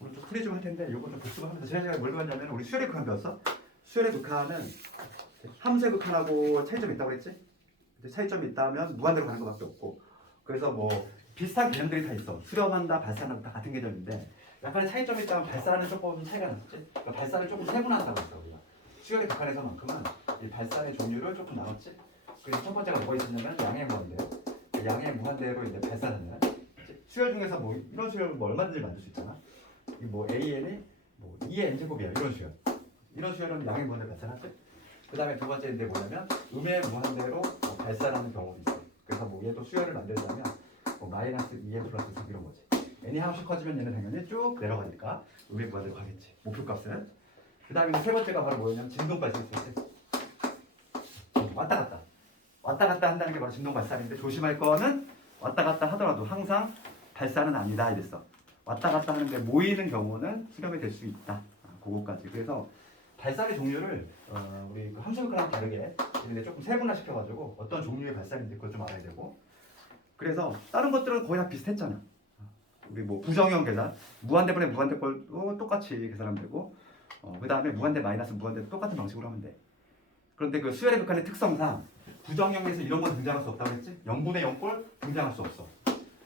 우리 좀 풀이 좀 할 텐데 요거 좀 복습을 하면서 지난 시간에 뭘 배웠냐면 우리 수열의 극한 배웠어? 수열의 극한은 함수의 극한하고 차이점이 있다고 그랬지? 근데 차이점이 있다면 무한대로 가는 것밖에 없고 그래서 뭐 비슷한 개념들이 다 있어. 수렴한다, 발산한다 다 같은 개념인데 약간의 차이점이 있다면 발산은 조금 차이가 났지? 그러니까 발산을 조금 세분화한다고 했어 우리가. 수열의 극한에서만큼은 이 발산의 종류를 조금 나눴지? 그래서 첫 번째가 뭐가 있었냐면 양의 무한대. 양의 무한대로 이제 발산하는 수열 중에서 뭐 이런 수열 뭐 얼마든지 만들 수 있잖아. 이 뭐 AN이 뭐 2의 n제곱이야 이런 수열. 이런 수열은 양의 무한대로 발산하지. 그 다음에 두 번째인데 뭐냐면 음의 무한대로 뭐 발산하는 경우도 있어. 그래서 뭐 얘도 수열을 만들자면 뭐 마이너스 2n 플러스 3 이런 거지. n이 하나씩 커지면 얘는 당연히 쭉 내려가니까 음의 무한대로 가겠지. 목표값은. 그 다음에 세 번째가 바로 뭐냐면 진동 발생 있을 때. 왔다 갔다. 왔다 갔다 한다는 게 바로 진동 발산인데 조심할 거는 왔다 갔다 하더라도 항상 발산은 아니다 이랬어. 왔다 갔다 하는데 모이는 경우는 수렴이 될 수 있다. 그거까지. 그래서 발산의 종류를 우리 그 함수극한하고 다르게 근데 조금 세분화시켜가지고 어떤 종류의 발산인지 그걸 좀 알아야 되고. 그래서 다른 것들은 거의 다 비슷했잖아. 우리 뭐 부정형 계산, 무한대분의 무한대 꼴도 똑같이 계산하면 되고, 그 다음에 무한대 마이너스 무한대도 똑같은 방식으로 하면 돼. 그런데 그 수열의 극한의 특성상 부정형에서 이런 건 등장할 수 없다고 했지? 0분의 0꼴 등장할 수 없어.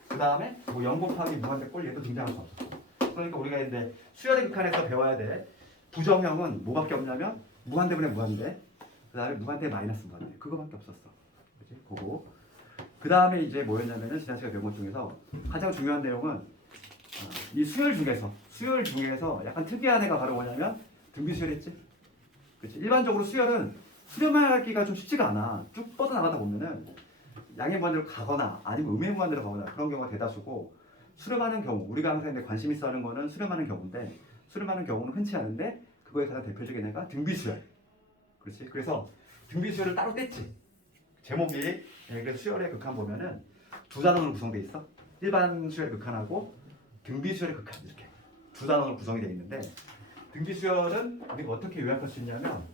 그 다음에 뭐 0 곱하기 무한대 꼴 얘도 등장할 수 없어. 그러니까 우리가 이제 수열의 극한에서 배워야 돼. 부정형은 뭐밖에 없냐면 무한대분의 무한대, 그 다음에 무한대 마이너스 무한대 그거밖에 없었어. 그치? 그거. 그 다음에 이제 뭐였냐면은 지난 시간에 배운 것 중에서 가장 중요한 내용은 이 수열 중에서 약간 특이한 애가 바로 뭐냐면 등비수열했지. 그치? 일반적으로 수열은 수렴하기가 좀 쉽지가 않아. 쭉 뻗어나가다 보면은 양의 무한대로 가거나 아니면 음의 무한대로 가거나 그런 경우가 대다수고 수렴하는 경우 우리가 항상 이제 관심 있어 하는 거는 수렴하는 경우인데 수렴하는 경우는 흔치 않은데 그거에 가장 대표적인 애가 등비수열. 그렇지? 그래서 등비수열을 따로 뗐지. 제목이 그래서 수열의 극한 보면은 두 단원으로 구성되어 있어. 일반 수열의 극한하고 등비수열의 극한 이렇게 두 단원으로 구성이 되어 있는데 등비수열은 우리가 어떻게 요약할 수 있냐면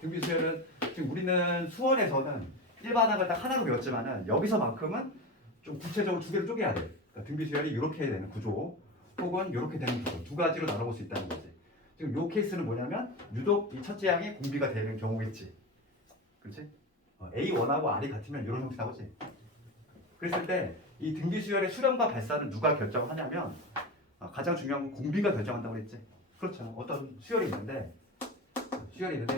등비수열은 지금 우리는 수원에서는 일반학을 딱 하나로 배웠지만은 여기서만큼은 좀 구체적으로 두 개로 쪼개야 돼. 그러니까 등비수열이 이렇게 되는 구조 혹은 이렇게 되는 구조 두 가지로 나눠볼 수 있다는 거지. 지금 요 케이스는 뭐냐면 유독 이 첫째 양이 공비가 되는 경우겠지. 그렇지? A1하고 R이 같으면 이런 형태 나오지. 그랬을 때 이 등비수열의 수렴과 발산은 누가 결정하냐면 가장 중요한 건 공비가 결정한다고 했지. 그렇죠. 어떤 수열이 있는데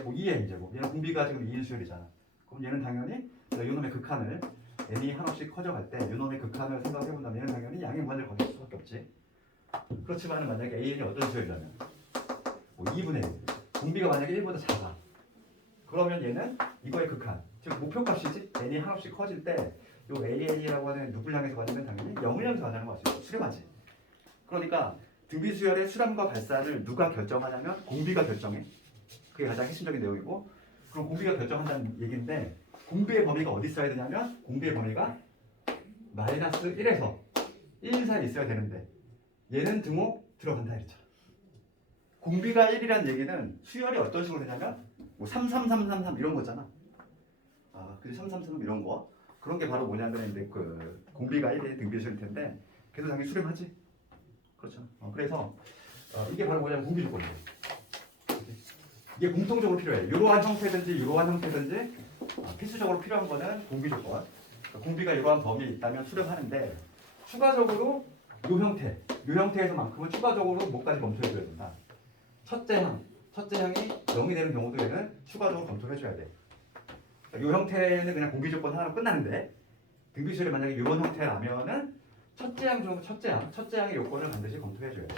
뭐 2의 n제곱 얘는 공비가 지금 2인 수열이잖아. 그럼 얘는 당연히 요놈의 극한을 n이 한없씩 커져갈 때 요놈의 극한을 생각해본다면 얘는 당연히 양의 무한대로 가질 수밖에 없지. 그렇지만 만약에 an이 어떤 수열이라면 뭐 2분의 1 공비가 만약에 1보다 작아. 그러면 얘는 이거의 극한 즉 목표값이지 n이 한없씩 커질 때 요 an이라고 하는 누굴 향해서 가냐면 당연히 0을 향해서 가자는 거지. 수렴하지. 그러니까 등비수열의 수렴과 발산을 누가 결정하냐면 공비가 결정해. 그게 가장 핵심적인 내용이고 그럼 공비가 결정한다는 얘기인데 공비의 범위가 어디 있어야 되냐면 공비의 범위가 마이너스 1에서 1 사이에 있어야 되는데 얘는 등호 들어간다 이랬잖아. 공비가 1이라는 얘기는 수열이 어떤 식으로 되냐면 뭐 3, 3, 3, 3, 3 이런 거잖아. 그래서 3, 3, 3 이런 거 그런 게 바로 뭐냐면 이제 그 공비가 1이 등비수열일 텐데 그래서 당연히 수렴하지. 그렇죠. 그래서 이게 바로 뭐냐면 공비 조건이에요. 이게 공통적으로 필요해. 이러한 형태든지 이러한 형태든지 필수적으로 필요한 거는 공비 조건. 그러니까 공비가 이러한 범위에 있다면 수렴하는데 추가적으로 이 형태에서만큼은 추가적으로 뭐까지 검토해줘야 된다. 첫째 향이 0이 되는 경우도 얘는 추가적으로 검토해줘야 돼. 이 형태는 그냥 공비 조건 하나로 끝나는데 등비수열이 만약에 이런 형태라면은 첫째 양의 요건을 반드시 검토해줘야 돼.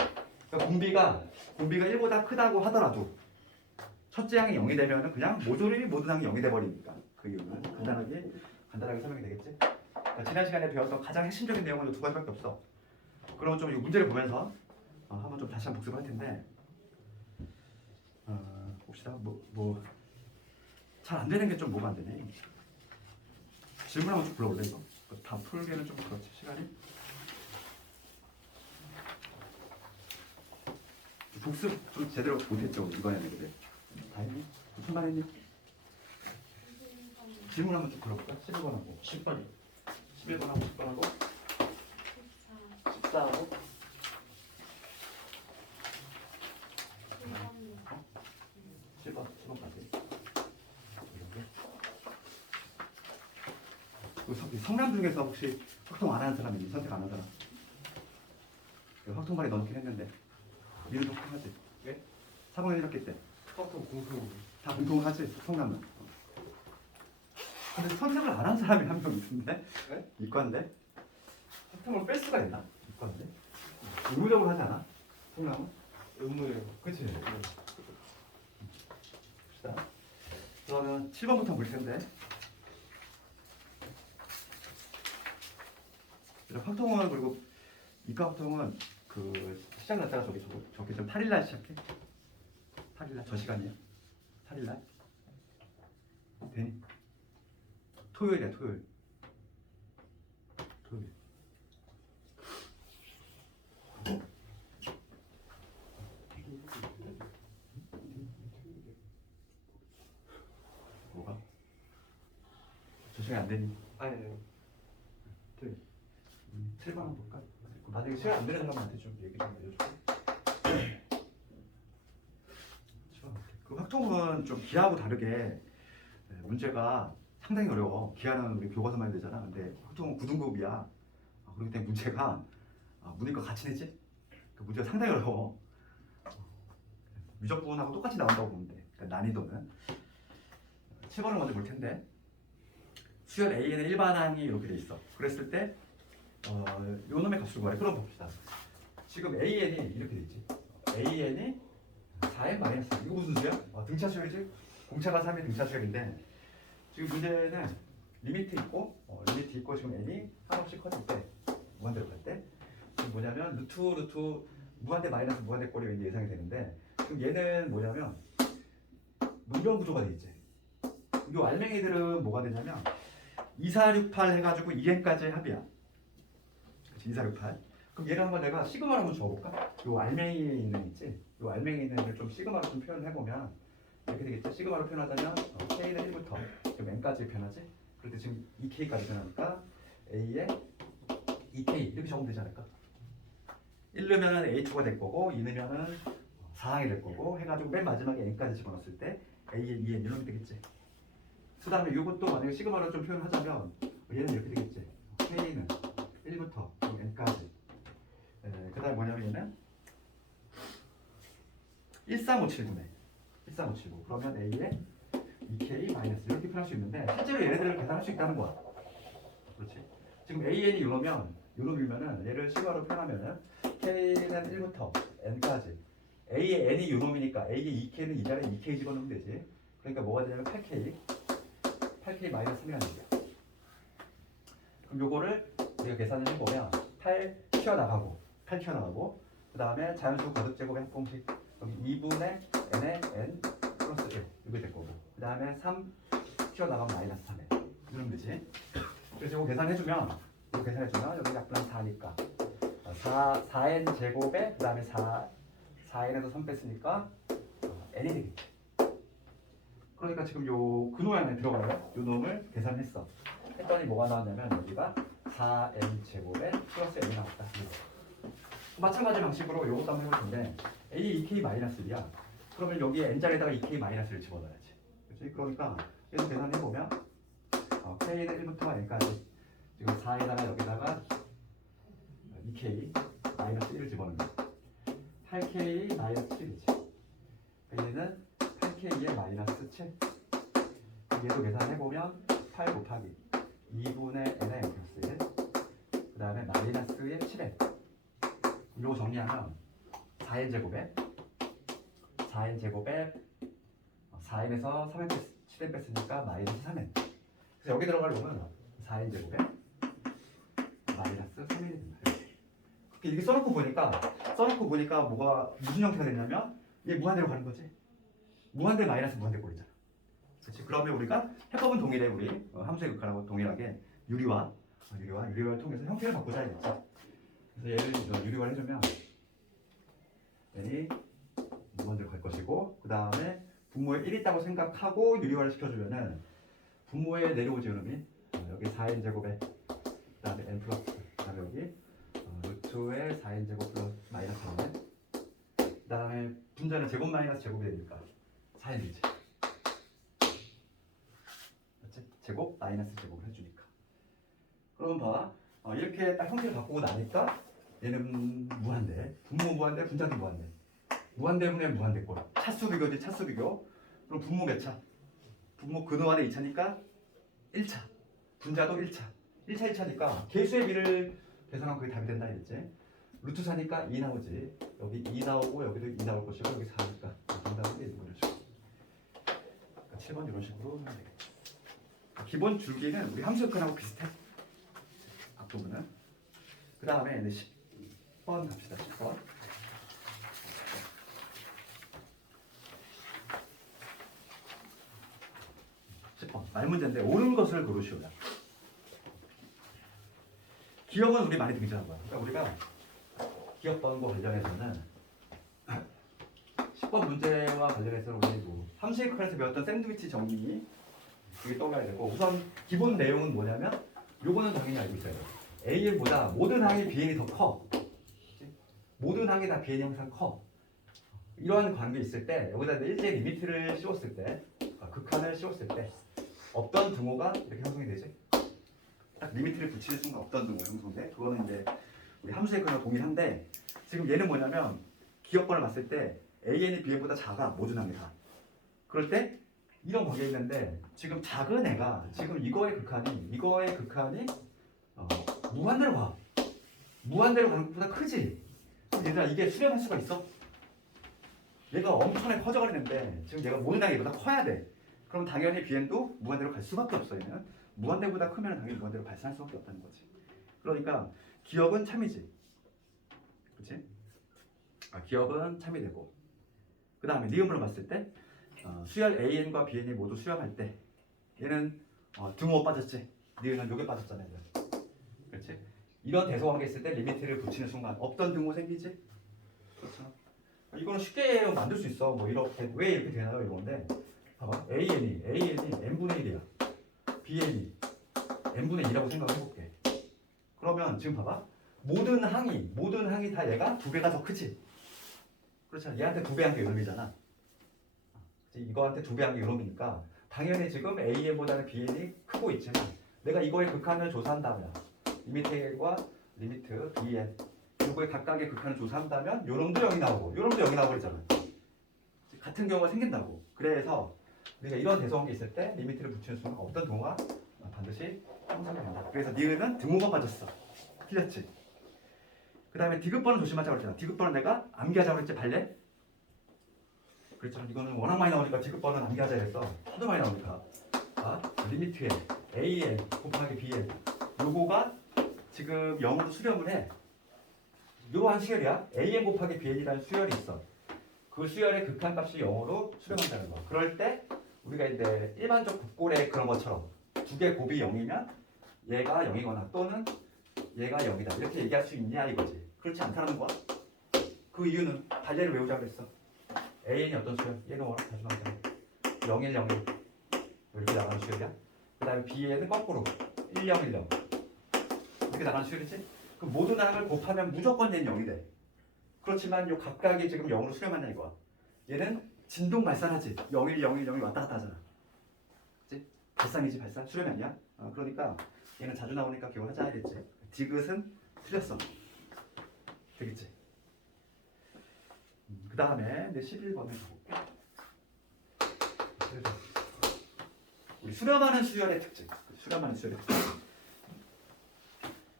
그러니까 공비가 1보다 크다고 하더라도 첫째 양이 0이 되면은 그냥 모조리 모든 양이 0이 돼버리니까 그 이유는 간단하게 설명이 되겠지? 그러니까 지난 시간에 배웠던 가장 핵심적인 내용은 이 두 가지밖에 없어. 그러면 좀 이 문제를 보면서 한번 좀 다시 한번 복습을 할 텐데 봅시다. 잘 안 되는 게 좀 뭐가 안 되네. 질문 한번 좀 불러볼래 이거? 다 풀기는 좀 그렇지 시간이. 복습 좀 제대로 못했죠 이번에는 그래. 다 했니? 무슨 했니? 질문 한번 좀 불러볼까? 11번하고 10번이 11번하고 10번하고 14 14하고 7번까지. 성남 중에서 혹시 확통 안 하는 사람 있니? 선택 안 하는 사람? 확통반에 넣긴 했는데 니는 확통하지? 네? 4학년 1학기 때 다 카톡 공통 공통을 하지? 성남은. 근데 선택을 안 한 사람이 한 명 있는데? 네? 이과인데? 확통을 뺄 수가 있나? 이과인데? 의무적으로 하지 않아? 성남은? 의무예요. 그치? 봅시다. 그러면 7번부터 볼 텐데. 확통은 그리고 이과 확통은 그 시작 날짜가 저기 좀 8일날 시작해. 8일날 저 시간이야. 8일날. 되니? 토요일이야 토요일. 토요일. 뭐가? 저 시간 안 되니? 아니 네. 토요일. 7번 한번 볼까? 만약에 시간 안 되는 사람한테 좀 얘기 좀 해줘. 그 확통은 좀 기하고 다르게 문제가 상당히 어려워. 기하는 우리 교과서만 해야 되잖아. 근데 확통은 9등급이야. 그렇기 때문에 문제가 문이과 같이 내지? 그 문제가 상당히 어려워. 미적분하고 똑같이 나온다고 보면 돼. 그러니까 난이도는. 7번을 먼저 볼 텐데 수열 A에는 일반항이 이렇게 돼 있어. 그랬을 때 요 놈의 값을 구하래. 그럼 봅시다. 지금 AN이 이렇게 돼 있지. AN이 4n 마이너스. 이거 무슨 수야? 등차 수열이지? 공차가 3이 등차 수열인데 지금 문제는 리미트 있고 지금 n이 한없이 커질 때 무한대로 갈 때 지금 뭐냐면 루트 무한대 마이너스 무한대 꼴이 왠지 예상이 되는데 지금 얘는 뭐냐면 문변 구조가 돼 있지. 이 알맹이들은 뭐가 되냐면 2468 해가지고 2n까지의 합이야. 2468. 그럼 얘를 한번 내가 시그마로 한번 줘볼까? 요 알맹이에 있는 있지? 요 알맹이에 있는 애를 좀 시그마로 좀 표현을 해보면 이렇게 되겠죠? 시그마로 표현하자면 K는 1부터 지금 N까지 표현하지? 그럴 때 지금 2K까지 표현하니까 A에 2K 이렇게 적으면 되지 않을까? 1 넣으면 A2가 될 거고 2 넣으면 4항이 될 거고 해가지고 맨 마지막에 N까지 집어넣었을 때 A에 2N 이렇게 되겠지? 그 다음에 이것도 만약에 시그마로 좀 표현하자면 얘는 이렇게 되겠지? K는 1부터 N까지 그 다음에 뭐냐면 얘는 13579네 13579 그러면 A에 2K 마이너스 이렇게 표현할 수 있는데 실제로 얘네들을 계산할 수 있다는 거야. 그렇지. 지금 AN이 요놈이면 요놈이면은 얘를 시그마로 표현하면은 K는 1부터 N까지 A의 N이 요놈이니까 A의 2K는 이 자리에 2K 집어넣으면 되지. 그러니까 뭐가 되냐면 8K 마이너스 3이라는 얘기야. 그럼 요거를 우리가 계산을 해보면 8 튀어나가고 그 다음에 자연수 거듭제곱의 합공식 여기 2분의 n의 n 플러스 1 이렇게 될 거고 그 다음에 3 튀어나가면 마이너스 3에 이러면 되지. 그래서 이거 계산해주면 여기 약분한 4니까 4n 제곱에 그 다음에 4n에서 3 뺐으니까 n이 되겠지. 그러니까 지금 요 근호 안에 들어가요. 요 놈을 계산했어. 했더니 뭐가 나왔냐면 여기가 4n 제곱에 플러스 n이 나왔다. 마찬가지 방식으로 요것도 한번 해볼 텐데 a 2k 마이너스 1이야. 그러면 여기에 n자리에다가 2k 마이너스를 집어넣어야지. 그렇지? 그러니까 계속 계산해보면 k는 1부터 n까지 지금 4에다가 여기다가 2k 마이너스 1을 집어넣으면 8k 마이너스 7이지. 얘는 8k에 마이너스 7. 얘도 계산해보면 8 곱하기 2분의 n의 n 플러스 1. 그 다음에 마이너스의 7n. 이거 정리하면 4n 제곱에 4n에서 3n 7n 뺐으니까 마이너스 3n. 그래서 여기 들어갈 놈은 4n 제곱에 마이너스 3n이 된다. 이렇게 써놓고 보니까 뭐가 무슨 형태가 되냐면 얘 무한대로 가는 거지. 무한대 마이너스 무한대 꼴이잖아. 그렇지? 그러면 우리가 해법은 동일해. 우리 함수의 극한하고 동일하게 유리화를 통해서 형태를 바꾸자 이거지. 그래서 얘를 유리화를 해주면 n이 무한대로 갈 것이고 그 다음에 분모에 1 있다고 생각하고 유리화를 시켜주면은 분모에 내려오지 이놈이 여기 4n 제곱에 그 다음에 n 플러스 그 다음에 여기 루트 2의 4n 제곱 플러스 마이너스 1은 그 다음에 분자는 제곱 마이너스 제곱이 되니까 4n이지. 맞지? 제곱 마이너스 제곱을 해주니까. 그럼 봐. 이렇게 딱 형태를 바꾸고 나니까 얘는 무한대. 분모 무한대, 분자도 무한대. 무한대분의 무한대꼴. 차수 비교지, 차수 비교. 그럼 분모 몇 차? 분모 근호환의 2차니까 1차. 분자도 1차. 1차, 1차니까 개수의 비를 계산하면 그게 답이 된다 이랬지. 루트 4니까 2 나오지. 여기 2 나오고 여기도 2 나올 것이고 여기 4니까 정답은 1 이런 식으로. 그러니까 7번 이런 식으로 하면 되겠지. 기본 줄기는 우리 함수역근하고 비슷해. 앞부분은. 그 다음에 10번 갑시다. 10번. 10번. 말 문제인데 옳은 것을 고르시오라. 기억은 우리 많이 등장한 거야. 그러니까 우리가 기억번과 관련해서는 10번 문제와 관련해서는 우리 뭐 함수역학에서 배웠던 샌드위치 정리 이게 떠올라야 되고 우선 기본 내용은 뭐냐면 요거는 당연히 알고 있어요. AN보다 모든 항이 BN이 더 커. 모든 항이 다 BN이 항상 커. 이러한 관계 있을 때 여기다 일제 리미트를 씌웠을 때 극한을 씌웠을 때 없던 등호가 이렇게 형성이 되지. 딱 리미트를 붙이는 순간 없던 등호 형성돼. 그거는 이제 우리 함수의 근을 동일한데 지금 얘는 뭐냐면 기억번을 봤을 때 AN이 BN보다 작아. 모든 항이 다. 그럴 때 이런 관계 있는데 지금 작은 애가 지금 이거의 극한이 무한대로 가. 무한대로 가는 것보다 크지. 얘들아 이게 수렴할 수가 있어? 얘가 엄청나게 커져가는데 지금 얘가 모든 항이보다 커야 돼. 그럼 당연히 BN도 무한대로 갈 수밖에 없어. 얘는 무한대보다 크면 당연히 무한대로 발산할 수밖에 없다는 거지. 그러니까 기억은 참이지. 그렇지? 기억은 참이 되고 그 다음에 니은으로 봤을 때 수열 AN과 BN이 모두 수렴할 때 얘는 등호 빠졌지. 니은은 요게 빠졌잖아. 그렇지? 이런 대소관계 있을 때 리미트를 붙이는 순간 없던 등호 생기지? 그렇죠? 이거는 쉽게 만들 수 있어. 뭐 이렇게 왜 이렇게 되나요? 이건데 봐봐. AN이 n분의 1이야. BN이 n분의 2라고 생각해볼게. 그러면 지금 봐봐. 모든 항이 다 얘가 2배가 더 크지? 그렇잖아. 얘한테 2배 한 게 요놈이잖아. 이거한테 2배 한 게 요놈이니까 당연히 지금 AN보다는 BN이 크고 있지만 내가 이거의 극한을 조사한다면 리미트 A과 리미트 BN 요거의 각각의 극한을 조사한다면 요놈도 0이 나오고 요놈도 0이 나오고 있잖아. 같은 경우가 생긴다고. 그래서 우리가 이런 대소관계 있을 때 리미트를 붙이는 순간 어떤 등호가 반드시 형성이 된다. 그래서 니은은 등호가 빠졌어. 틀렸지? 그 다음에 디귿번은 조심하자고 그랬잖아. 디귿번은 내가 암기하자고 그랬지. 발레? 그렇죠. 이거는 워낙 많이 나오니까 디귿번은 암기하자 그랬어. 하도 많이 나오니까. 리미트에 AN 곱하기 BN 요거가 지금 0으로 수렴을 해. 이러한 수열이야. AN 곱하기 BN이라는 수열이 있어. 그 수열의 극한값이 0으로 수렴한다는 거. 그럴 때 우리가 이제 일반적 곱골의 그런 것처럼 두 개 곱이 0이면 얘가 0이거나 또는 얘가 0이다. 이렇게 얘기할 수 있냐 이거지. 그렇지 않다는 거야. 그 이유는 발레를 외우자 그랬어. AN이 어떤 수열? 얘는 워낙 자주 나오잖아. 0, 1, 0, 1 이렇게 나가는 수열이야. 그 다음에 BN은 거꾸로 1, 0, 1, 0 이렇게 나가는 수열이지. 그 모든 항을 곱하면 무조건 얘는 0이 돼. 그렇지만 요 각각이 지금 0으로 수렴하냐 이거야. 얘는 진동 발산하지. 0, 1, 0, 1, 0이 왔다 갔다 하잖아. 그치? 발산이지 발산. 수렴이 아니야. 그러니까 얘는 자주 나오니까 기억하자 해야겠지. 디귿은 틀렸어. 되겠지. 그 다음에 내 11번을 가볼게. 우리 수렴하는 수열의 특징. 수렴하는 수열의 특징.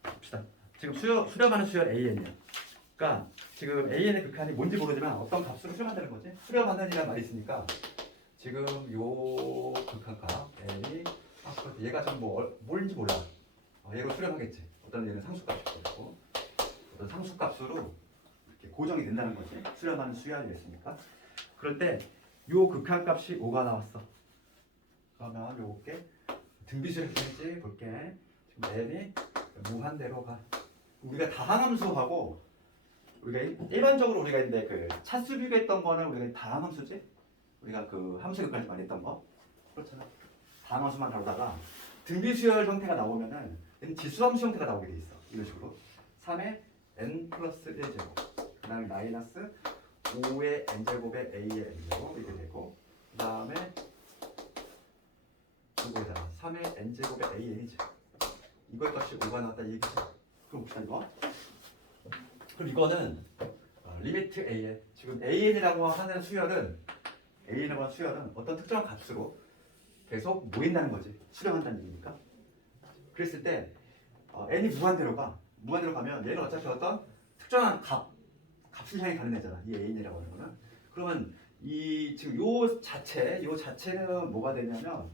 봅시다. 지금 수렴하는 수열 AN이야. 그러니까 지금 AN의 극한이 뭔지 모르지만 어떤 값으로 수렴한다는 거지. 수렴하는이라는 말이 있으니까 지금 요 극한값 A이 얘가 좀 뭘인지 몰라. 얘로 수렴하겠지. 어떤 얘는 상수값일 거고 어떤 상수값으로 이렇게 고정이 된다는 거지. 수렴하는 수열이 됐으니까. 그럴 때 요 극한값이 5가 나왔어. 그러면 요게 등비수열인지 볼게. 지금 n이 무한대로 가. 우리가 다항함수하고 우리가 일반적으로 우리가 이제 그 차수 비교했던 거는 우리가 다항함수지. 우리가 그 함수 극한에서 많이 했던 거 그렇잖아. 다항함수만 다루다가 등비수열 형태가 나오면은 지수함수 형태가 나오게 돼 있어. 이런 식으로 3의 n 플러스 1제곱 그 다음에 마이너스 5의 n제곱에 a의 n제곱 이렇게 되고 그 다음에 이거에다가 3의 n제곱에 an이지. 이거 값이 5가 나왔다 이 얘기지. 그럼 봅시다 이거. 그럼 이거는 리미트 an 지금 an이라고 하는 수열은 어떤 특정한 값으로 계속 모인다는 거지. 수렴한다는 얘기니까. 그랬을 때 n이 무한대로 가면 얘는 어차피 어떤 특정한 값을 향해 가는 애잖아. 이 an이라고 하는 거는. 그러면 이 지금 요 자체는 뭐가 되냐면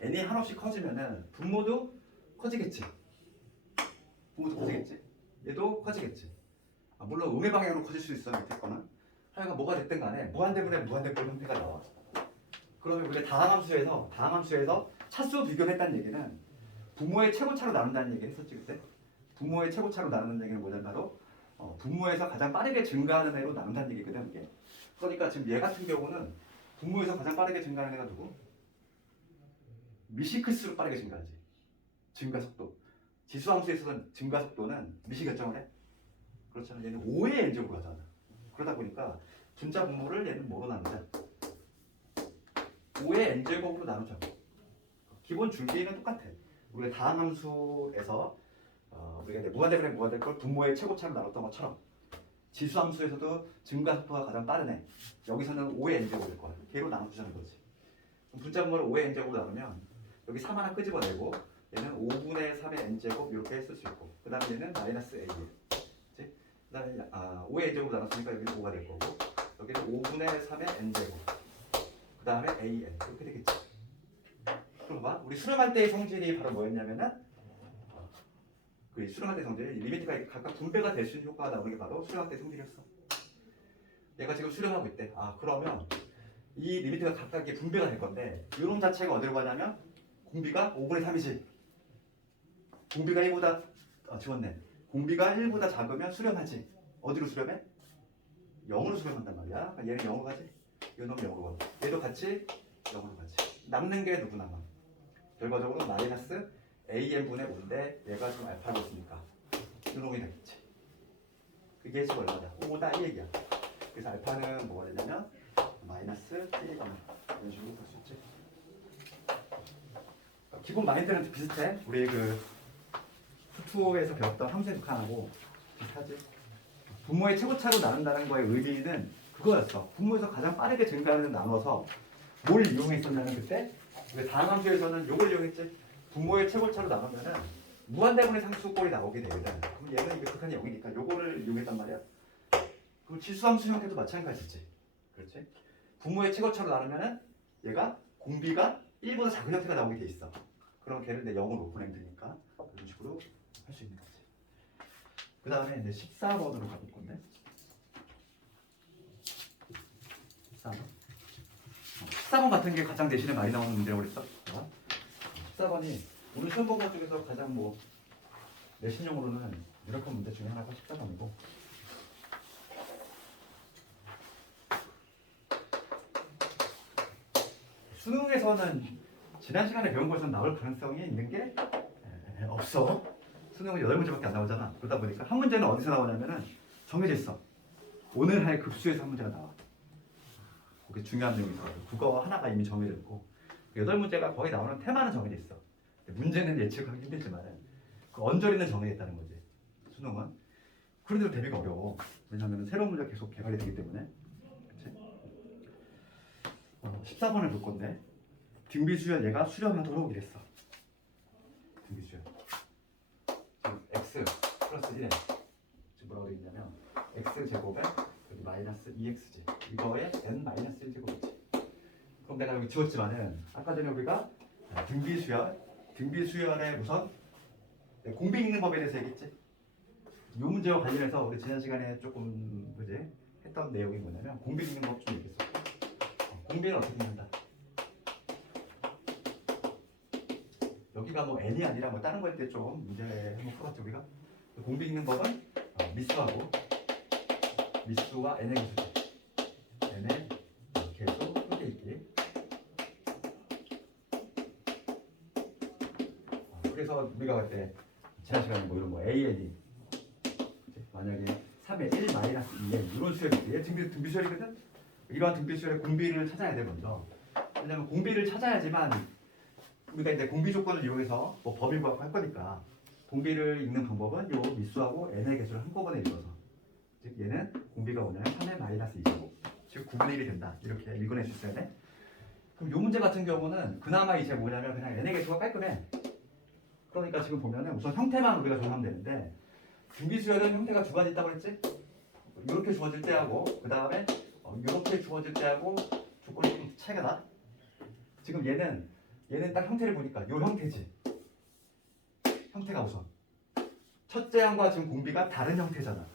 n이 한없이 커지면은 분모도 커지겠지. 얘도 커지겠지. 물론 음의 방향으로 커질 수 있어 밑에 거는. 하여간 뭐가 됐든 간에 무한대분의 무한대꼴 형태가 나와. 그러면 우리가 다항함수에서 차수 비교를 했다는 얘기는 분모의 최고차로 나눈다는 얘기를 했었지 그때. 분모의 최고차로 나누는 얘기는 뭐냐면 바로 분모에서 가장 빠르게 증가하는 애로 나눈다는 얘기거든 이게. 그러니까 지금 얘 같은 경우는 분모에서 가장 빠르게 증가하는 애가 누구? 미시 클수록 빠르게 증가하지. 증가 속도. 지수함수에서는 증가 속도는 미시 결정을 해. 그렇잖아. 얘는 5의 n제곱으로 하잖아. 그러다 보니까 분자 분모를 얘는 뭐로 나누자? 5의 n제곱으로 나누자고. 기본 줄기는 똑같아. 우리가 다항함수에서 우리가 무한대분의 무한대꼴 분모의 최고차로 나눴던 것처럼 지수함수에서도 증가 속도가 가장 빠른 애. 여기서는 5의 n제곱일 거야. 걔로 나눠주자는 거지. 분자 분모를 5의 n제곱으로 나누면 여기 3 하나 끄집어내고 얘는 5분의 3의 n제곱 이렇게 쓸 수 있고 그 다음에 얘는 마이너스 a예요. 그 다음에 5의 n제곱으로 나눴으니까 여기는 5가 될 거고 여기는 5분의 3의 n제곱 그 다음에 an 이렇게 되겠지. 그럼 봐. 우리 수렴할 때의 성질이 바로 뭐였냐면은 그 수렴할 때 성질이 리미트가 각각 분배가 될 수 있는 효과가 나오는 게 바로 수렴할 때 성질이었어. 얘가 지금 수렴하고 있대. 그러면 이 리미트가 각각 이렇게 분배가 될 건데 이론 자체가 어디로 가냐면 공비가 5분의 3이지. 공비가 1보다 지웠네. 공비가 1보다 작으면 수렴하지. 어디로 수렴해? 0으로 수렴한단 말이야. 그러니까 얘는 0으로 가지. 이거 놈 0으로 가. 얘도 같이 0으로 가지. 남는 게 누구 남아? 결과적으로 마이너스 an분의 5인데 얘가 지금 알파로 있으니까 이 놈이 되겠지. 그게 지금 얼마다? 5다 이 얘기야. 그래서 알파는 뭐가 되냐면 마이너스 1, 이런 식으로 볼 수 있지. 기본 마인드는 비슷해. 우리 그 투투에서 배웠던 함수의 극한하고 비슷하지. 분모의 최고차로 나눈다는 거의 의미는 그거였어. 분모에서 가장 빠르게 증가하는 데 나눠서 뭘 이용했었냐면 그때 다항함수에서는 요걸 이용했지. 분모의 최고차로 나누면은 무한대분의 상수꼴이 나오게 되거든. 그럼 얘는 이게 극한이 0이니까 요거를 이용했단 말이야. 그럼 지수함수 형태도 마찬가지지. 그렇지? 분모의 최고차로 나누면은 얘가 공비가 1보다 작은 형태가 나오게 돼 있어. 그럼 걔를 내 0으로 보내면 되니까 이런 식으로 할 수 있는 거지. 그 다음에 이제 14번으로 가볼 건데 14번 14번 같은 게 가장 내신에 많이 나오는 문제라고 그랬어. 14번이 오늘 시험 본 것 중에서 가장 내신용으로는 유력한 문제 중에 하나가 14번이고 수능에서는 지난 시간에 배운 것에서 나올 가능성이 있는 게 없어. 수능은 8문제밖에 안 나오잖아. 그러다 보니까 한 문제는 어디서 나오냐면은 정해져 있어. 오늘 할 급수에서 한 문제가 나와. 그게 중요한 내용이 있어. 국어 하나가 이미 정해져 있고 8문제가 거의 나오는 테마는 정해져 있어. 문제는 예측하기 힘들지만 그 언저리는 정해져 있다는 거지. 수능은. 그런데도 대비가 어려워. 왜냐하면 새로운 문제가 계속 개발이 되기 때문에. 그치? 14번을 볼 건데 등비수열 얘가 수렴하도록 이랬어. 등비수열 x 플러스 1에 지금 뭐라고 되어 있냐면 x 제곱에 여기 마이너스 2x지 이거에 n 마이너스 1제곱이지. 그럼 내가 여기 지웠지만은 아까 전에 우리가 등비수열의 우선 공비 읽는 법에 대해서 얘기했지. 이 문제와 관련해서 우리 지난 시간에 조금 했던 내용이 뭐냐면 공비 읽는 법 좀 얘기했어. 공비는 어떻게 읽는다? 여기가 n이 아니라 다른 거 할 때 좀 문제 한번 풀었죠 우리가. 공비 읽는 법은 미수와 n의 개수지. n의 개수 크게 읽기. 그래서 우리가 할 때 지난 시간에 이런 AN이 만약에 3의 1 마이너스 2에 이런 수열이 얘 등비 수열이거든. 이러한 등비 수열의 공비를 찾아야 돼 먼저. 왜냐면 공비를 찾아야지만 우리가 이제 공비 조건을 이용해서 뭐 범위 구하고 할 거니까 공비를 읽는 방법은 요 미수하고 n의 개수를 한꺼번에 읽어서 즉 얘는 공비가 뭐냐면 3의 마이너스 2제곱 즉 9분의 1이 된다 이렇게 읽어낼 수 있어야 돼. 그럼 요 문제 같은 경우는 그나마 이제 뭐냐면 그냥 n의 개수가 깔끔해. 그러니까 지금 보면은 우선 형태만 우리가 정하면 되는데 등비수열은 형태가 두 가지 있다고 그랬지? 이렇게 주어질 때하고 그 다음에 이렇게 주어질 때하고 조건이 좀 차이가 나. 지금 얘는 딱 형태를 보니까 요 형태지. 형태가 우선 첫째 항과 지금 공비가 다른 형태잖아.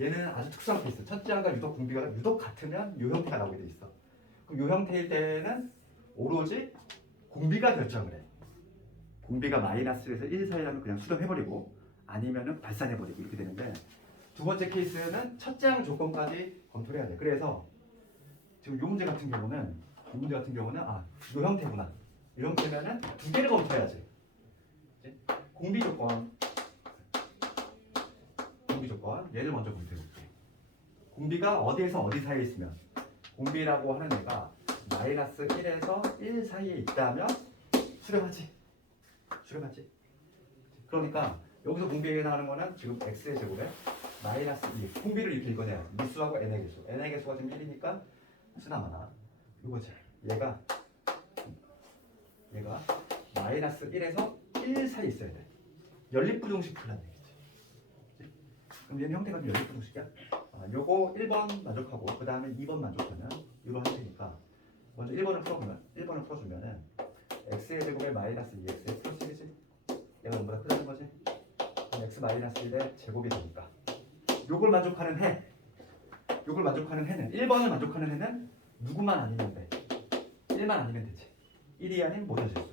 얘는 아주 특수한 케이스. 첫째 항과 유독 공비가 유독 같으면 요 형태가 나오게 돼 있어. 그럼 요 형태일 때는 오로지 공비가 결정을 해. 공비가 마이너스에서 1 사이라면 그냥 수렴해버리고 아니면은 발산해버리고 이렇게 되는데 두 번째 케이스는 첫째 항 조건까지 검토를 해야 돼. 그래서 지금 요 문제 같은 경우는 요 형태구나. 이 형태면은 두 개를 검토해야지. 공비 조건 얘를 먼저 검토해볼게. 공비가 어디에서 어디 사이에 있으면 공비라고 하는 애가 마이너스 1에서 1 사이에 있다면 수렴하지. 그러니까 여기서 공비에 나오는 거는 지금 x의 제곱에 마이너스 2 공비를 이렇게 읽어내야 미수하고 n의 개수가 지금 1이니까 수남하나 이거지. 얘가 마이너스 1에서 1 사이에 있어야 돼. 연립부등식 풀란 얘기지. 그럼 얘는 형태가 좀 연립부등식이야. 요거 1번 만족하고 그 다음에 2번 만족하면 이런 형태니까 먼저 1번을 풀어주면은 x의 제곱에 마이너스 2x의 플러스 1이지. 얘가 0보다 크다는 거지. 그럼 x 마이너스 1의 제곱이 되니까 요걸 만족하는 해는 1번을 만족하는 해는 누구만 아니면 돼. 1만 아니면 되지. 1이 아닌 모든 실수.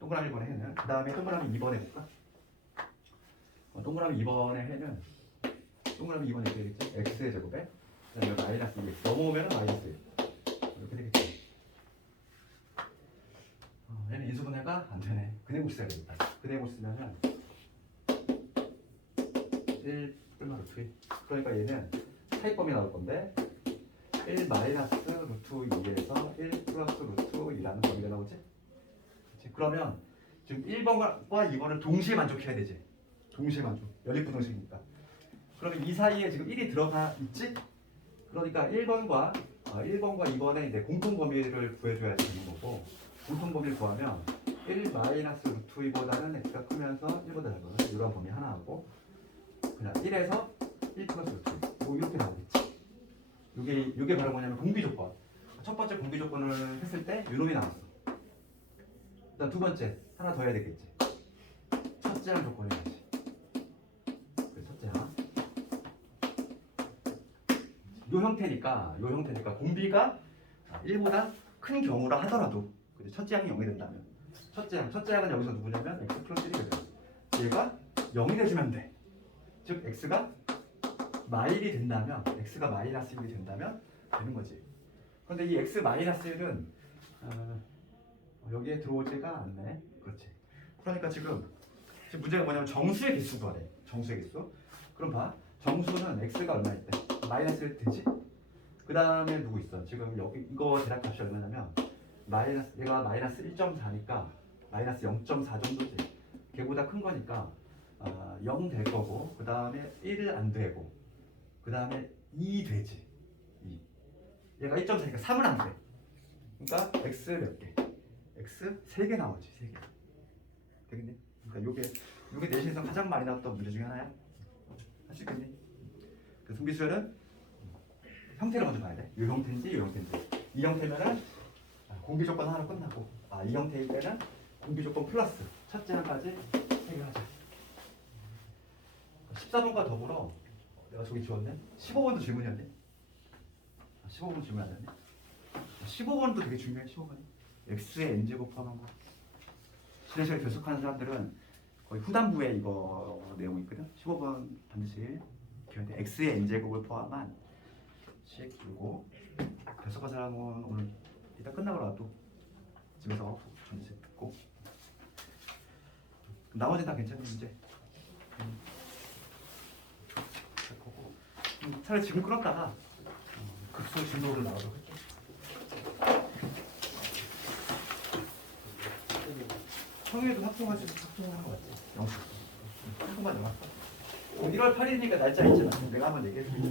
동그라미 1번의 해는 그 다음에 동그라미 2번 해볼까? 동그라미 2번의 해는 동그라미 2번에 이렇게 되겠지? x의 제곱에 그 다음에 마이너스 2x 넘어오면 마이너스 1 이렇게 되겠지. 얘는 인수분해가 안 되네. 근해공식 써야 되겠다. 근해공식 쓰면은 1 뿔마 루트 2. 그러니까 얘는 차이범이 나올 건데 1 마이너스 루트 2에서 1 플러스 루트 2라는 범위가 나오지? 그치? 그러면 지금 1번과 2번을 동시에 만족해야 되지. 동시에 만족. 연립부등식이니까. 그러면 이 사이에 지금 1이 들어가 있지? 그러니까 1번과 2번의 이제 공통 범위를 구해줘야 되는 거고 공통 범위를 구하면 1 마이너스 루트 2보다는 x가 크면서 1보다 작은 이런 범위 하나 하고 그냥 1에서 1 플러스 루트 2 뭐 이렇게 나오겠지. 이게 바로 뭐냐면 공비 조건. 첫 번째 공비 조건을 했을 때 이놈이 나왔어. 그다음 두 번째 하나 더 해야 되겠지. 첫째 항 조건이지. 첫째 항. 요 형태니까 공비가 1보다 큰 경우라 하더라도 첫째 항이 0이 된다면 첫째 항은 여기서 누구냐면 x 플러스 1이거든. 얘가 0이 돼주면 돼. 즉 x가 마일이 된다면 x가 마이너스 1이 된다면 되는 거지. 그런데 이 x 마이너스 1은 여기에 들어오지가 않네. 그렇지. 그러니까 지금 문제가 뭐냐면 정수의 개수 구하래. 정수의 개수. 그럼 봐. 정수는 x가 얼마일 때? 마이너스 1 되지? 그 다음에 누구 있어? 지금 여기 이거 대략값이 얼마냐면 얘가 마이너스 1.4니까 마이너스 0.4 정도지. 걔보다 큰 거니까 0 될 거고 그 다음에 1을 안 되고 그 다음에 2 되지. 2. 얘가 1.4니까 3은 안 돼. 그러니까 x 몇 개? x 3개 나오지. 3개. 되겠니? 그러니까 요게 내신에서 가장 많이 나왔던 문제 중에 하나야. 할 수 있겠니? 그 등비수열은 형태를 먼저 봐야 돼. 이 형태인지 이 형태인지. 이 형태면은 공비 조건 하나 끝나고 이 형태일 때는 공비 조건 플러스 첫째 항까지 해결하자. 14번과 더불어 내가 저기 지웠네. 15번도 질문이었네. 15번 질문 아니었네. 15번도 되게 중요해. 15번이 x의 n제곱 포함한 거. 지난 시간에 결석하는 사람들은 거의 후반부에 이거 내용이 있거든. 15번 반드시 기억해야 돼. x의 n제곱을 포함한 식 그리고 결석한 사람은 오늘 이따 끝나고 나도 집에서 반드시 듣고 나머지는 다 괜찮은 문제. 차라리 지금 끌었다가 극소 진도를 나오도록 할게. 청해도 합동하는 거 맞지? 영수. 한번만 영화. 1월 8일이니까 날짜 있잖아. 내가 한번 얘기해 줄게.